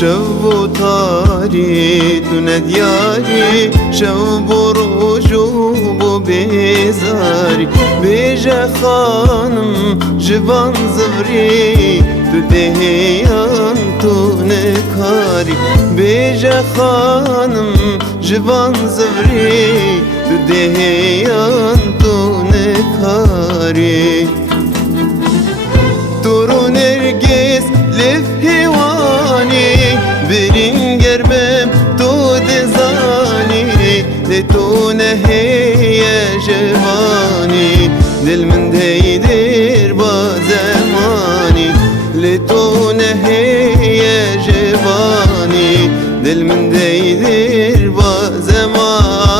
شو و تاری تو ندیاری شو بروجو بو بیزاری بیجه خانم جوان زوری تو دهیان تو نکاری بیجه خانم جوان زوری تو دهیان تو نکاری تو نرگس لف هوانی برین گرمم تو دزانی تو نهی جوانی دل من دیدر با زمانی لتو نهی جوانی دل من دیدر با زمانی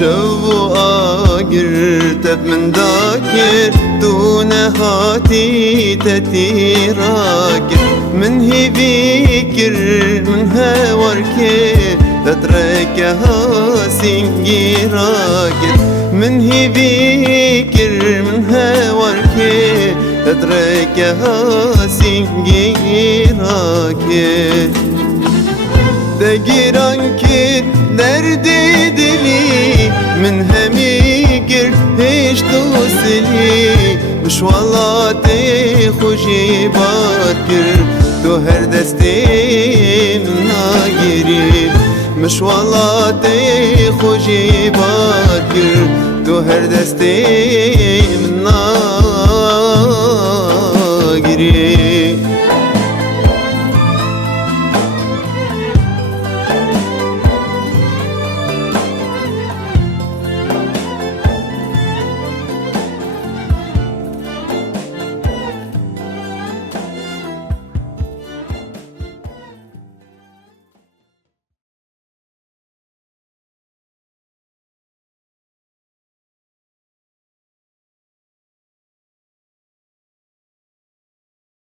شو آگر تب من داكر تو نهاتي تتيراكر من هي بيكر من هاوركر تترك هاسنجي راكر من هي بيكر من هاوركر تترك هاسنجي راكر دقيران كر دردي دلي من هميكر هيش توصلي مش والله تخوشي باركر تو هر دستي من ناقري مش والله تخوشي باركر تو هر دستي من ناقري